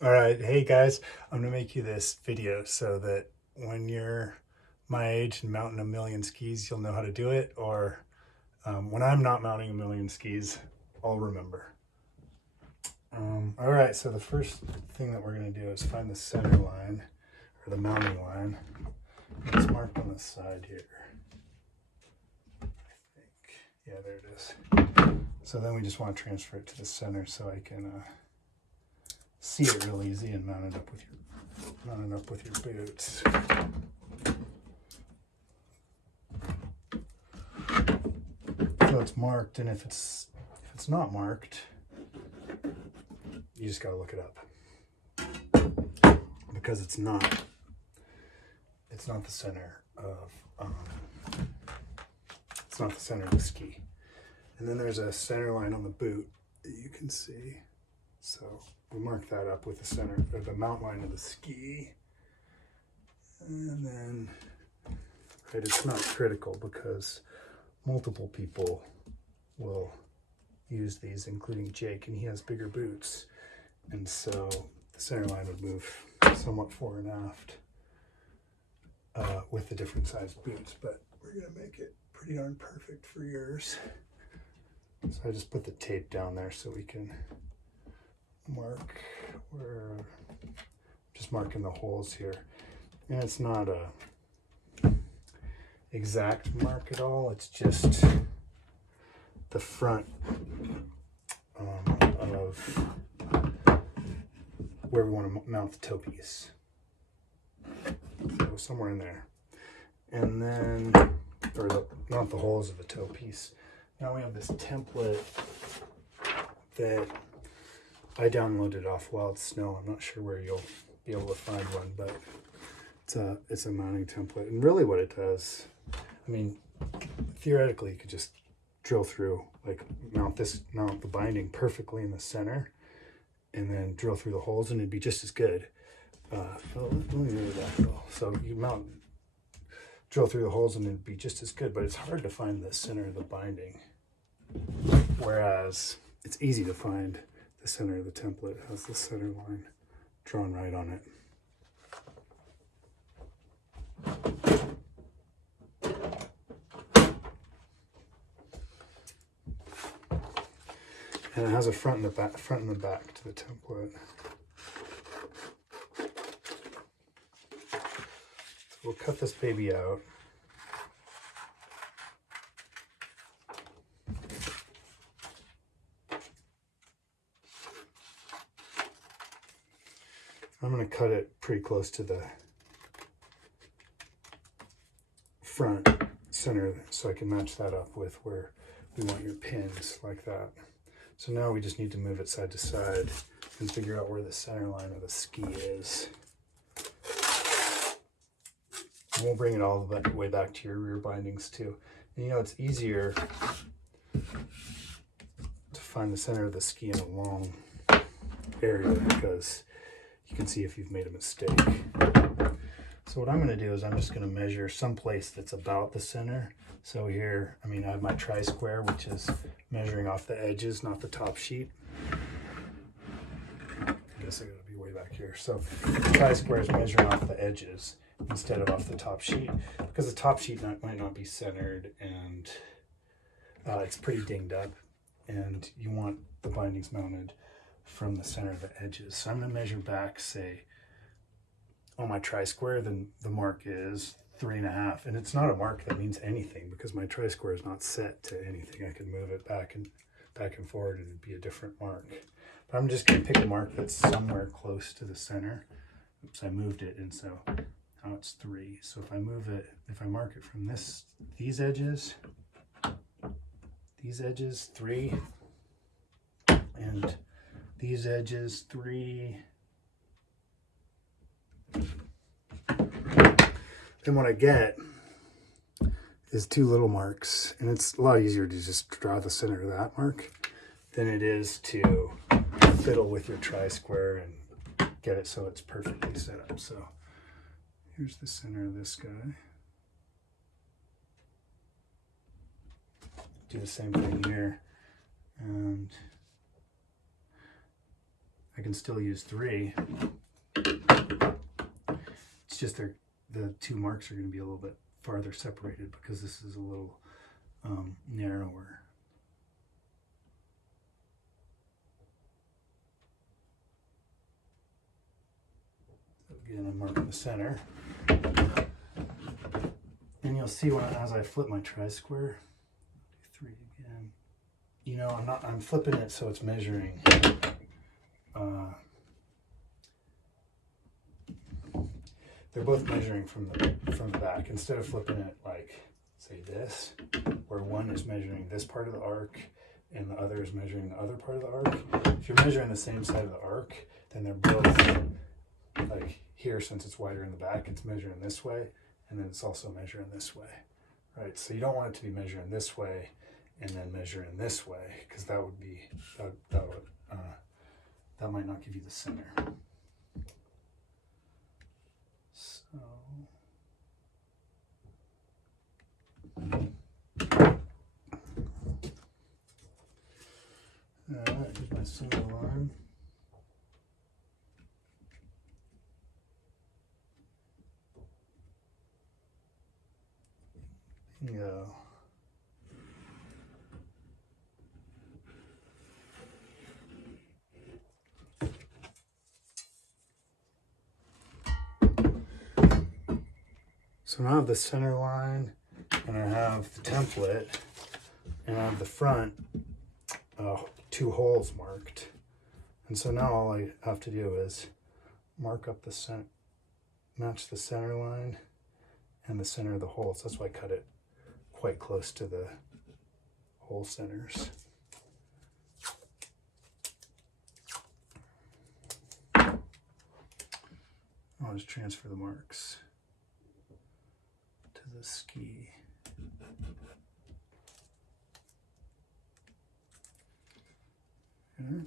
All right, hey guys, I'm gonna make you this video so that when you're my age and mounting a million skis, you'll know how to do it, or when I'm not mounting a million skis, I'll remember. All right, so the first thing that we're gonna do is find the center line, or the mounting line. It's marked on the side here, I think. Yeah, there it is. So then we just want to transfer it to the center so I can see it real easy and mount it up with your boots. So it's marked, and if it's not marked, you just gotta look it up because it's not the center of it's not the center of the ski. And then there's a center line on the boot that you can see. So we mark that up with the center or the mount line of the ski. And then, right, it's not critical because multiple people will use these, including Jake, and he has bigger boots. And so the center line would move somewhat fore and aft with the different sized boots, but we're gonna make it pretty darn perfect for yours. So I just put the tape down there so we can mark where, just marking the holes here. And it's not a exact mark at all, it's just the front of where we want to mount the toe piece. So somewhere in there. And then, or not the holes of the toe piece. Now we have this template that I downloaded off Wild Snow. I'm not sure where you'll be able to find one, but it's a mounting template. And really what it does, I mean, theoretically you could just drill through, like mount the binding perfectly in the center and then drill through the holes and it'd be just as good. Let me move that though. So you drill through the holes and it'd be just as good, but it's hard to find the center of the binding. Whereas it's easy to find the center of the template. It has the center line drawn right on it. And it has a front and the back to the template. So we'll cut this baby out. I'm going to cut it pretty close to the front center so I can match that up with where we want your pins, like that. So now we just need to move it side to side and figure out where the center line of the ski is. And we'll bring it all the way back to your rear bindings too. And you know, it's easier to find the center of the ski in a long area because you can see if you've made a mistake. So what I'm going to do is I'm just going to measure some place that's about the center. So here, I mean, I have my tri-square, which is measuring off the edges, not the top sheet. I guess I got to be way back here. So the tri-square is measuring off the edges instead of off the top sheet, because the top sheet might not be centered and it's pretty dinged up, and you want the bindings mounted from the center of the edges. So I'm going to measure back, say, on my tri-square, then the mark is 3.5, and it's not a mark that means anything because my tri-square is not set to anything. I can move it back and forward and it'd be a different mark. But I'm just going to pick a mark that's somewhere close to the center. Oops, I moved it, and so now it's 3. So if I move it, if I mark it from these edges, 3, and these edges 3. Then what I get is 2 little marks, and it's a lot easier to just draw the center of that mark than it is to fiddle with your tri-square and get it so it's perfectly set up. So here's the center of this guy. Do the same thing here, and I can still use 3. It's just the 2 marks are going to be a little bit farther separated because this is a little narrower. So again, I'm marking the center. And you'll see as I flip my tri-square, 3 again. You know, I'm flipping it so it's measuring. They're both measuring from the back. Instead of flipping it like, say this, where one is measuring this part of the arc and the other is measuring the other part of the arc. If you're measuring the same side of the arc, then they're both, like here, since it's wider in the back, it's measuring this way, and then it's also measuring this way, right? So you don't want it to be measuring this way and then measuring this way, because that would be, that might not give you the center. So, here's my center line. Bingo. So now I have the center line, and I have the template, and I have the front 2 holes marked. And so now all I have to do is mark up the center, match the center line and the center of the holes. That's why I cut it quite close to the hole centers. I'll just transfer the marks to the ski. Okay.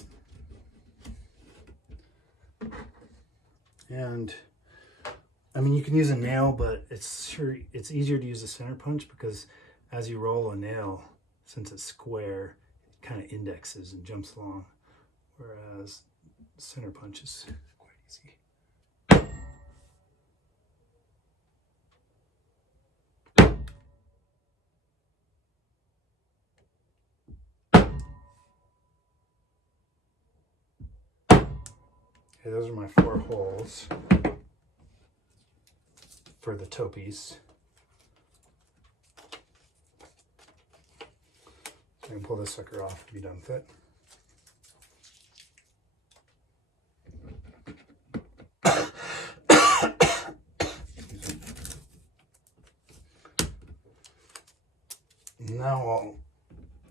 And I mean, you can use a nail, but it's easier to use a center punch because as you roll a nail, since it's square, it kind of indexes and jumps along, whereas center punch is quite easy. Okay, those are my 4 holes for the toe piece. So I can pull this sucker off and be done with it. Now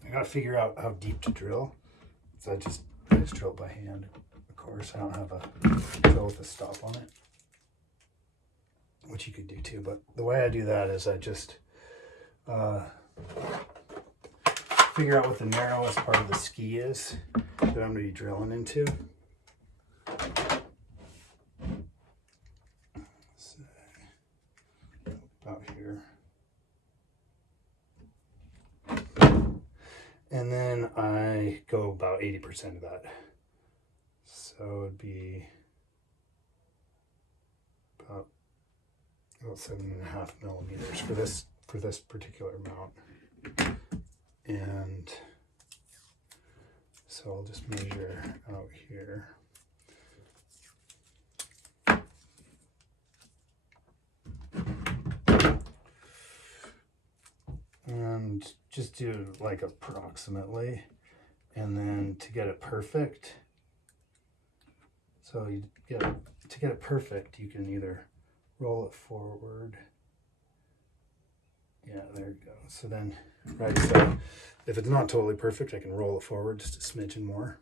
I gotta figure out how deep to drill. So I just drill it by hand. Of course, I don't have a drill with a stop on it, which you could do too. But the way I do that is I just figure out what the narrowest part of the ski is that I'm going to be drilling into. So, about here. And then I go about 80% of that. So it'd be about 7.5 millimeters for this particular mount. And so I'll just measure out here. And just do like approximately, and then to get it perfect, so to get it perfect, you can either roll it forward. Yeah, there you go. So then, right, so if it's not totally perfect, I can roll it forward just a smidgen more.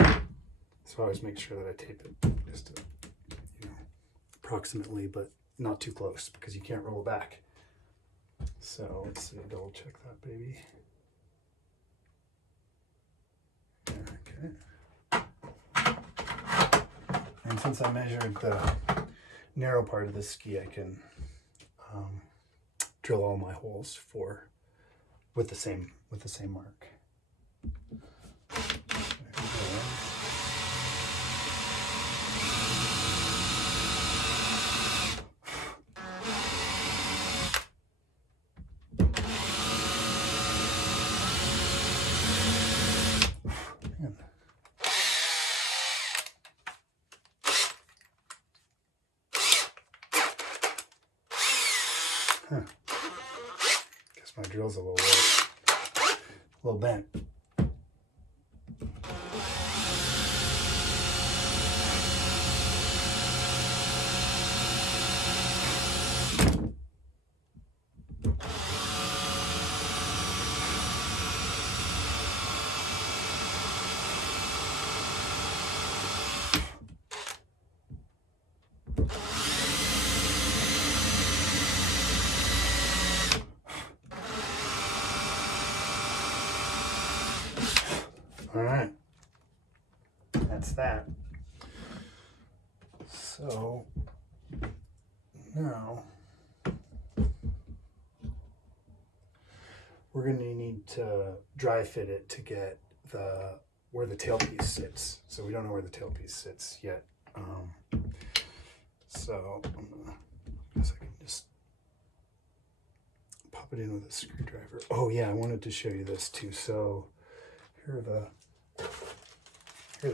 So I always make sure that I tape it just approximately, but not too close because you can't roll it back. So let's see, double check that baby. Okay. And since I measured the narrow part of the ski, I can drill all my holes with the same mark. Huh. Guess my drill's a little bent. All right, that's that. So now we're going to need to dry fit it to get where the tailpiece sits. So we don't know where the tailpiece sits yet. So I guess I can just pop it in with a screwdriver. Oh yeah, I wanted to show you this too. So here are the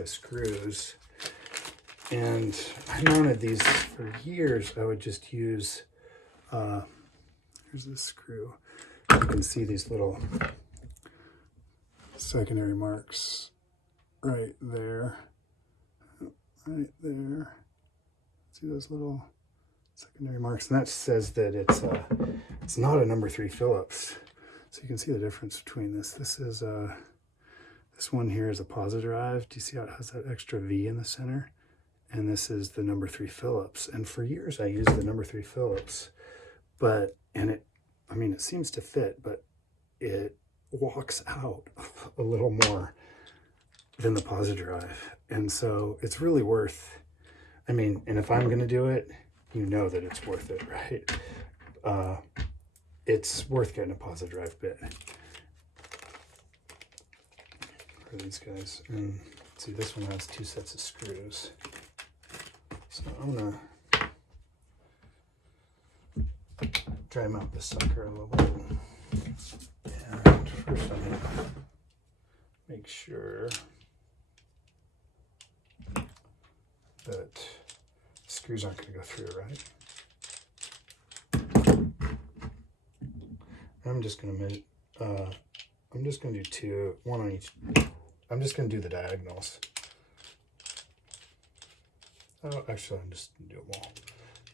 screws, and I mounted these for years. I would just use here's the screw. You can see these little secondary marks right there. See those little secondary marks, and that says that it's not a number 3 Phillips. So you can see the difference between this. This one here is a positive drive. Do you see how it has that extra V in the center? And this is the number 3 Phillips. And for years I used the number 3 Phillips, it seems to fit, but it walks out a little more than the positive drive. And so it's really worth, and if I'm gonna do it, you know that it's worth it, right? It's worth getting a positive drive bit for these guys. And see, this one has 2 sets of screws. So I'm gonna dry mount this sucker a little bit. And first I'm gonna make sure that screws aren't gonna go through, right? I'm just gonna do 2, 1 on each. I'm just gonna do the diagonals. Oh, actually, I'm just gonna do them all.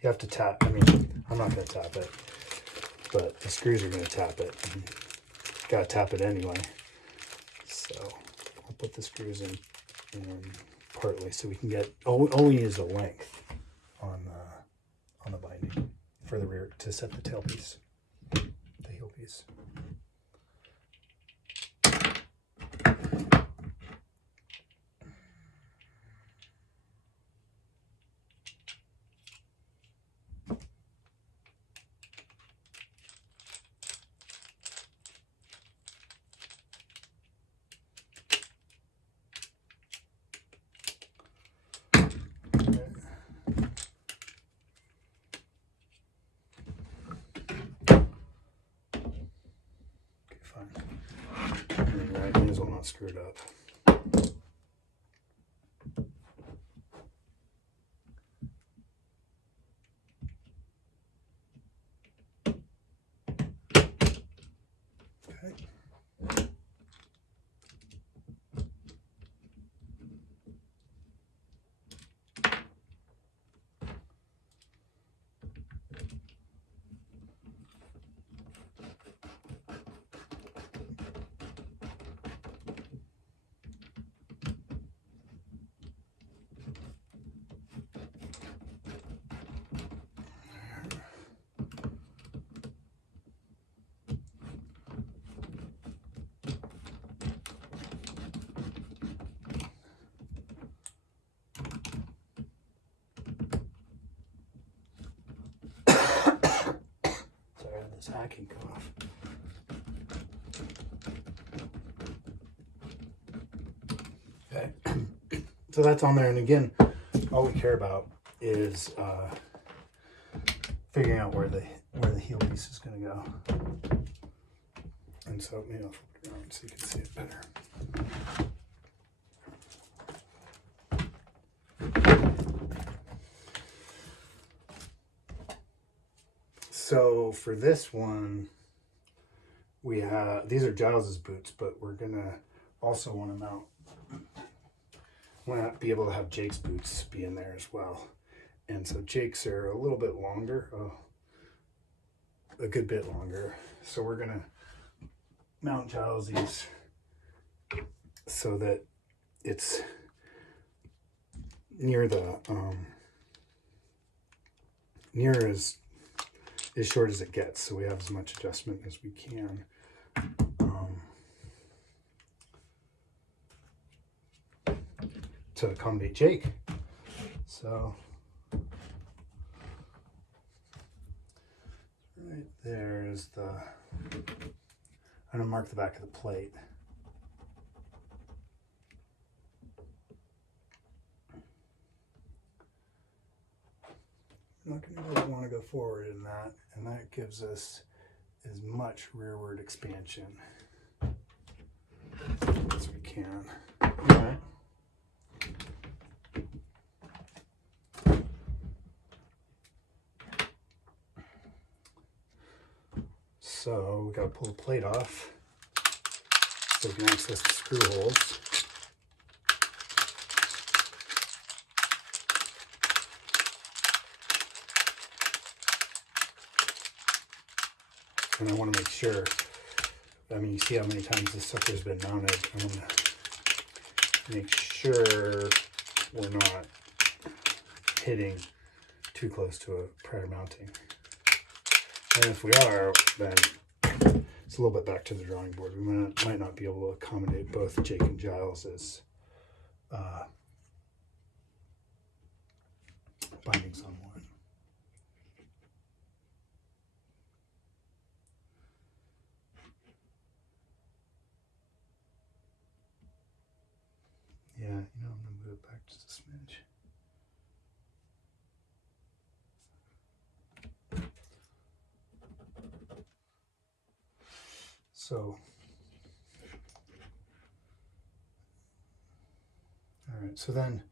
You have to tap. I'm not gonna tap it, but the screws are gonna tap it. And gotta tap it anyway. So I'll put the screws in partly so we can get. All we need is a length on the binding for the rear to set the tailpiece, the heel piece. Not screwed up. Okay. This hacking cough. Okay, so that's on there, and again, all we care about is figuring out where the heel piece is going to go. And so maybe I'll flip it around so you can see it better. So for this one, we have, these are Giles's boots, but we're gonna also want to mount, want to be able to have Jake's boots be in there as well. And so Jake's are a little bit longer, a good bit longer. So we're gonna mount Giles's so that it's near the near as short as it gets, so we have as much adjustment as we can. To accommodate Jake. So right there is the, I'm gonna mark the back of the plate. I'm not gonna really want to go forward in that, and that gives us as much rearward expansion as we can. All right. So we gotta pull the plate off so we can access the screw holes. And I want to make sure, I mean, you see how many times this sucker's been mounted. I want to make sure we're not hitting too close to a prior mounting. And if we are, then it's a little bit back to the drawing board. We might not be able to accommodate both Jake and Giles's bindings on one. Yeah, I'm gonna move it back just a smidge. So, all right, so then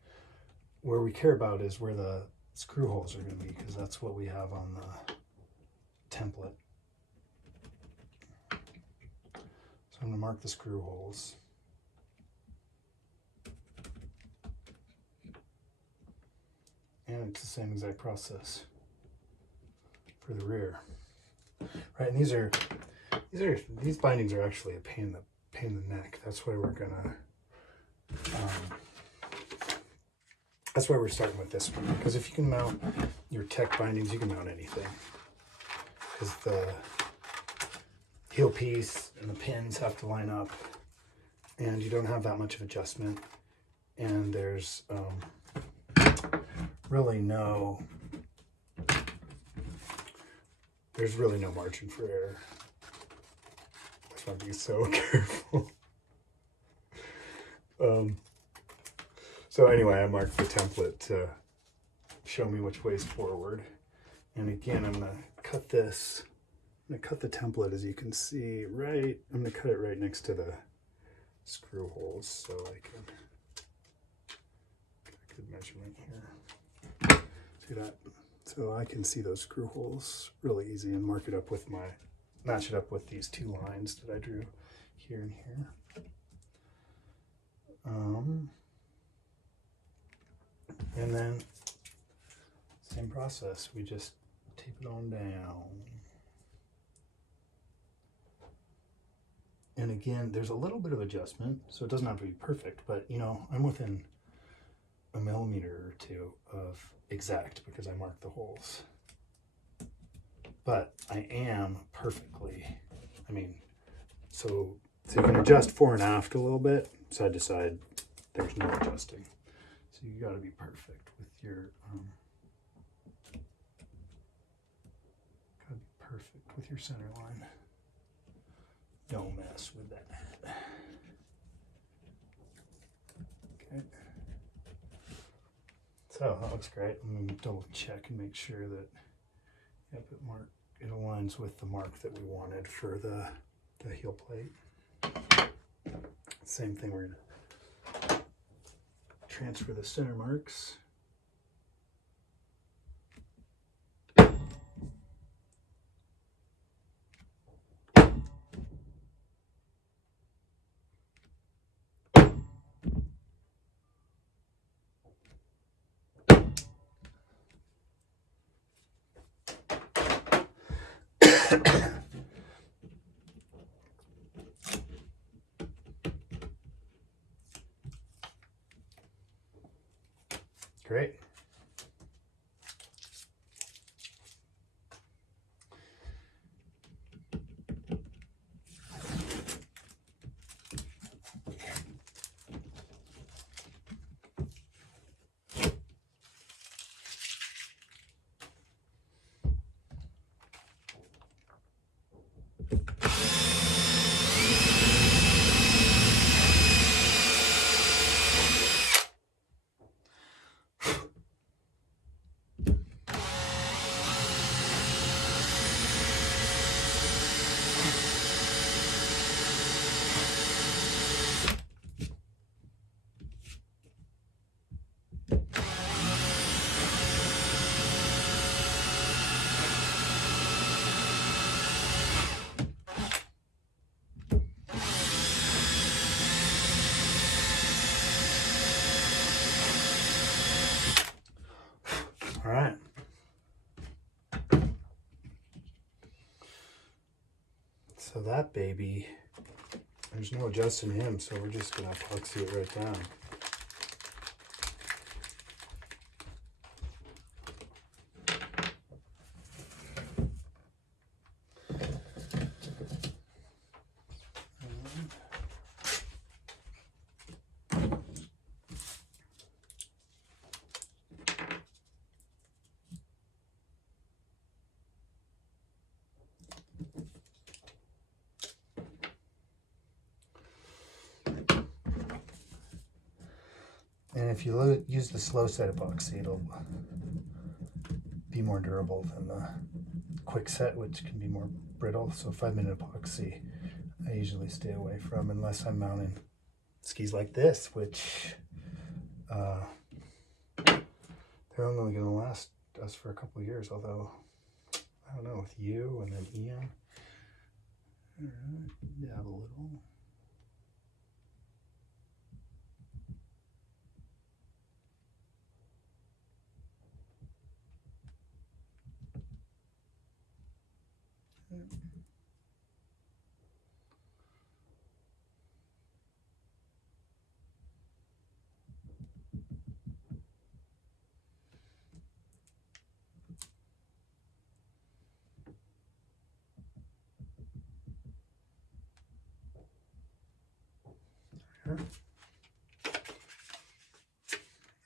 where we care about is where the screw holes are gonna be, because that's what we have on the template. So I'm gonna mark the screw holes. And it's the same exact process for the rear, right? And these bindings are actually a pain in the neck. That's why we're gonna. That's why we're starting with this one, because if you can mount your tech bindings, you can mount anything. Because the heel piece and the pins have to line up, and you don't have that much of adjustment, and there's really no margin for error. That's why I'm being so careful. So anyway, I marked the template to show me which way is forward. And again, I'm gonna cut this. I'm gonna cut the template, as you can see, right. I'm gonna cut it right next to the screw holes, so I can get a good measurement here. See that? So I can see those screw holes really easy and mark it up with match it up with these two lines that I drew here and here. And then same process, we just tape it on down. And again, there's a little bit of adjustment, so it doesn't have to be perfect, but I'm within a millimeter or two of exact because I marked the holes. But I am perfectly, so you can adjust fore and aft a little bit, side to side, there's no adjusting. So you gotta be perfect with your, center line. Don't mess with that. Okay. So that looks great. I'm gonna double check and make sure that, yep, it aligns with the mark that we wanted for the heel plate. Same thing, we're gonna transfer the center marks. Great. All right. So that baby, there's no adjusting him, so we're just gonna epoxy it right down. And if you use the slow set epoxy, it'll be more durable than the quick set, which can be more brittle. So 5-minute epoxy, I usually stay away from unless I'm mounting skis like this, which they're only going to last us for a couple of years. Although, I don't know, with you and then Ian, dab a little.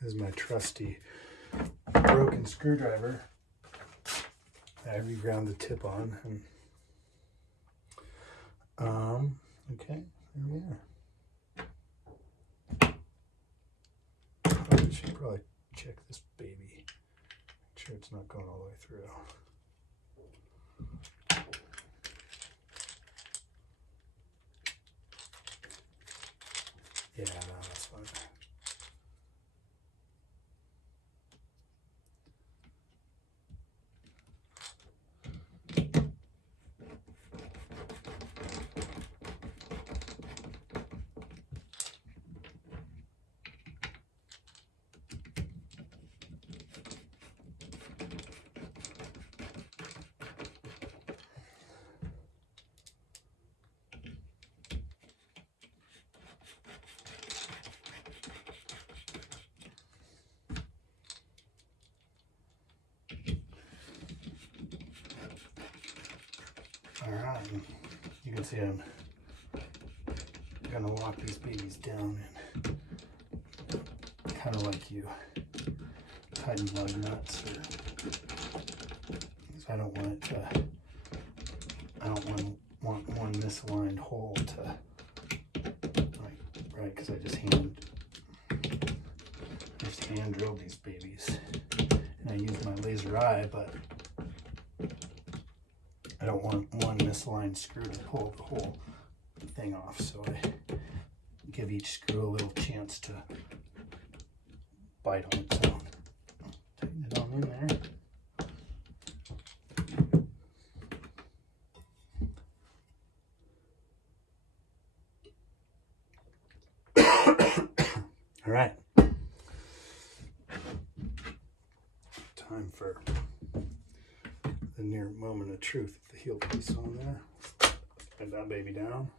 This is my trusty broken screwdriver that I reground the tip on. And, okay, there we are. I should probably check this baby. Make sure it's not going all the way through. Yeah, no, that's fine. All right, you can see I'm gonna lock these babies down and kind of like you tighten lug nuts, because I don't want it to. I don't want one misaligned hole to, right? Because I just hand drilled these babies, and I use my laser eye, but I don't want one misaligned screw to pull the whole thing off, so I give each screw a little chance to bite on its own. Tighten it on in there. All right. Time for the near moment of truth with the heel piece on there. Get that baby down.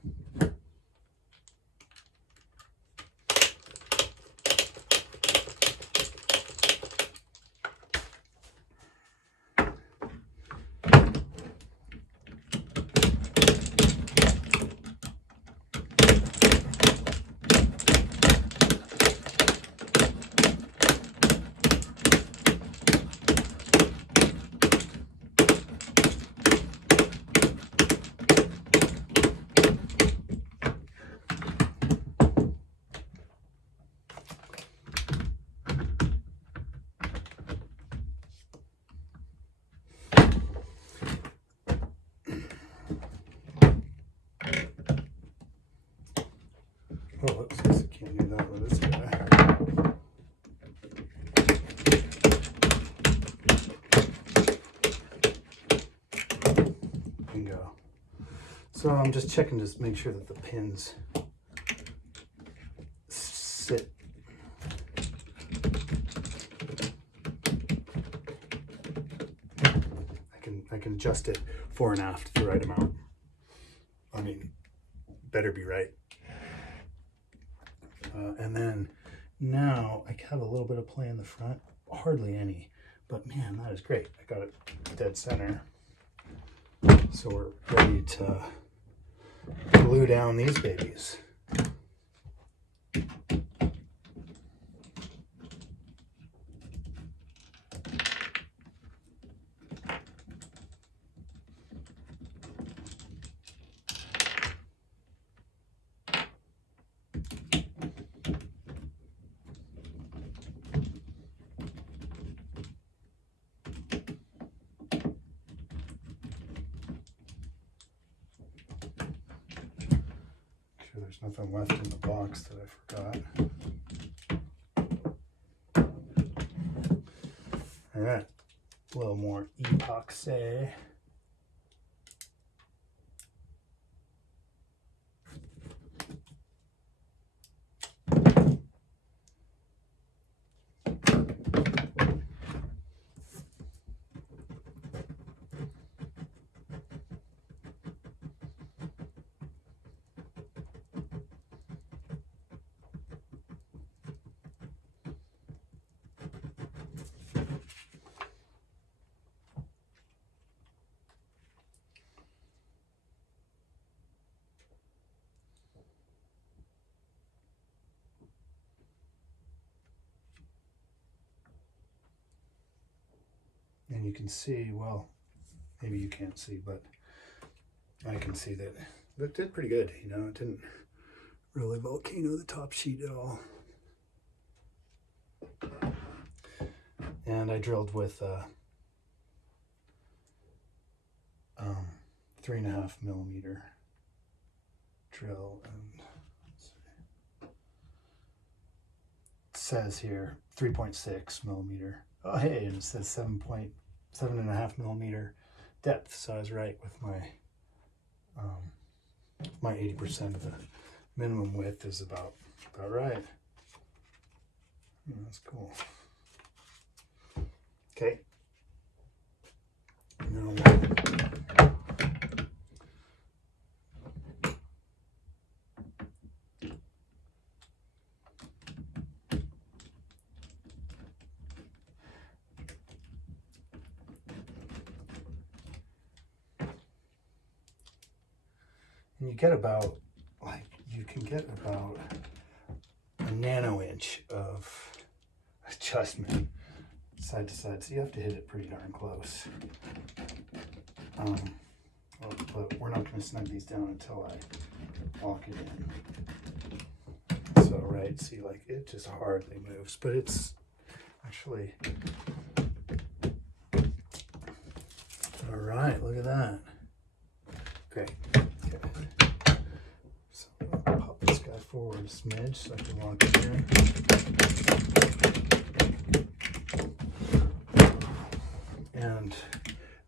Oh, whoops, I can't do that with this guy. Bingo. So I'm just checking to make sure that the pins sit. I can adjust it fore and aft the right amount. I mean, better be right. And then now I have a little bit of play in the front, hardly any, but man, that is great. I got it dead center. So we're ready to glue down these babies. There's nothing left in the box that I forgot. All right, a little more epoxy. And you can see, well, maybe you can't see, but I can see that it did pretty good. You know, it didn't really volcano the top sheet at all. And I drilled with 3.5 millimeter drill, and it says here 3.6 millimeter. Oh, hey, and it says 7.5 millimeter depth. So I was right with my 80% of the minimum width is about right. That's cool. Okay. Now, you get about, like, you can get about a nano inch of adjustment side to side, so you have to hit it pretty darn close. But we're not going to snug these down until I lock it in. So, right, see, like, it just hardly moves, but it's actually, all right, look at that. Great. Okay. So I'll pop this guy forward a smidge so I can lock it in. And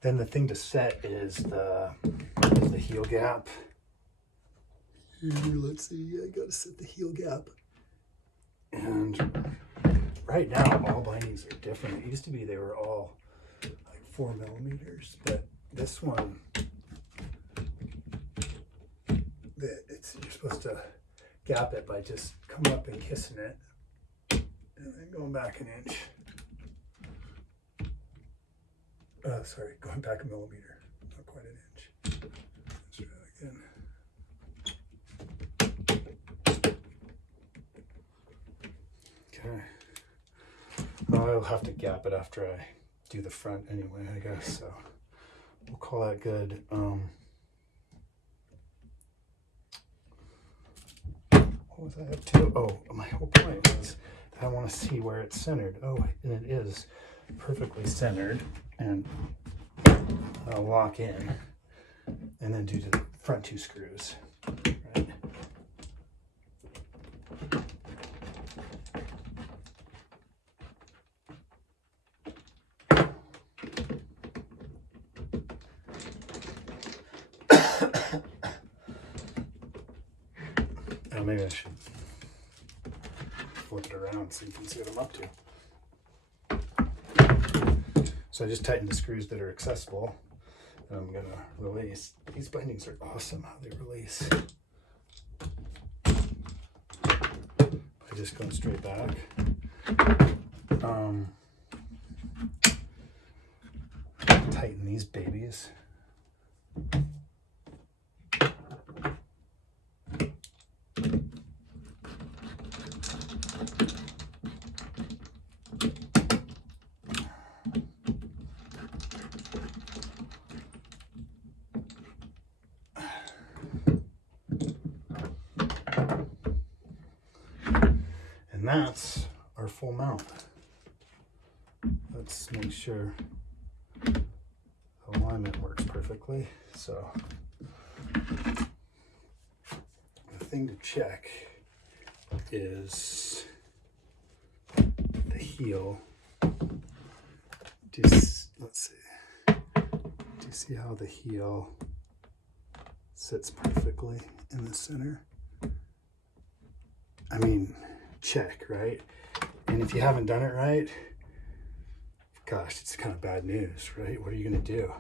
then the thing to set is the heel gap. Let's see, I gotta set the heel gap. And right now, all bindings are different. It used to be they were all like 4mm, but this one, you're supposed to gap it by just coming up and kissing it and then going back an inch. Sorry, going back a millimeter, not quite an inch. Let's try that again. Okay. Well, I'll have to gap it after I do the front anyway, I guess, so we'll call that good. What was I up to? Oh, my whole point was that I want to see where it's centered. Oh, and it is perfectly centered. And I'll lock in and then do the front 2 screws, right? Oh, maybe I should flip it around so you can see what I'm up to. So I just tightened the screws that are accessible, and I'm gonna release. These bindings are awesome how they release. By just going straight back. Tighten these babies. And that's our full mount. Let's make sure the alignment works perfectly. So the thing to check is the heel. Let's see. Do you see how the heel sits perfectly in the center? I mean, check, right? And if you haven't done it right, gosh, it's kind of bad news, right? What are you going to do?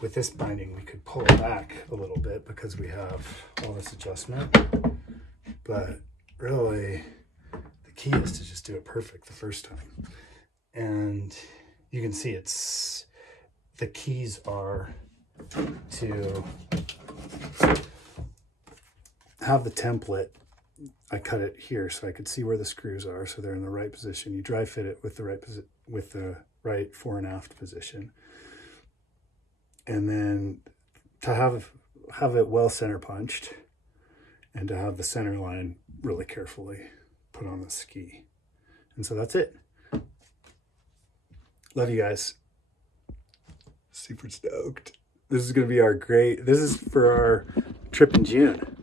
With this binding, we could pull it back a little bit because we have all this adjustment. But really, the key is to just do it perfect the first time. And you can see the keys are to have the template. I cut it here so I could see where the screws are, so they're in the right position. You dry fit it with the right fore and aft position, and then to have it well center punched, and to have the center line really carefully put on the ski. And so that's it. Love you guys. Super stoked. This is going to be this is for our trip in June.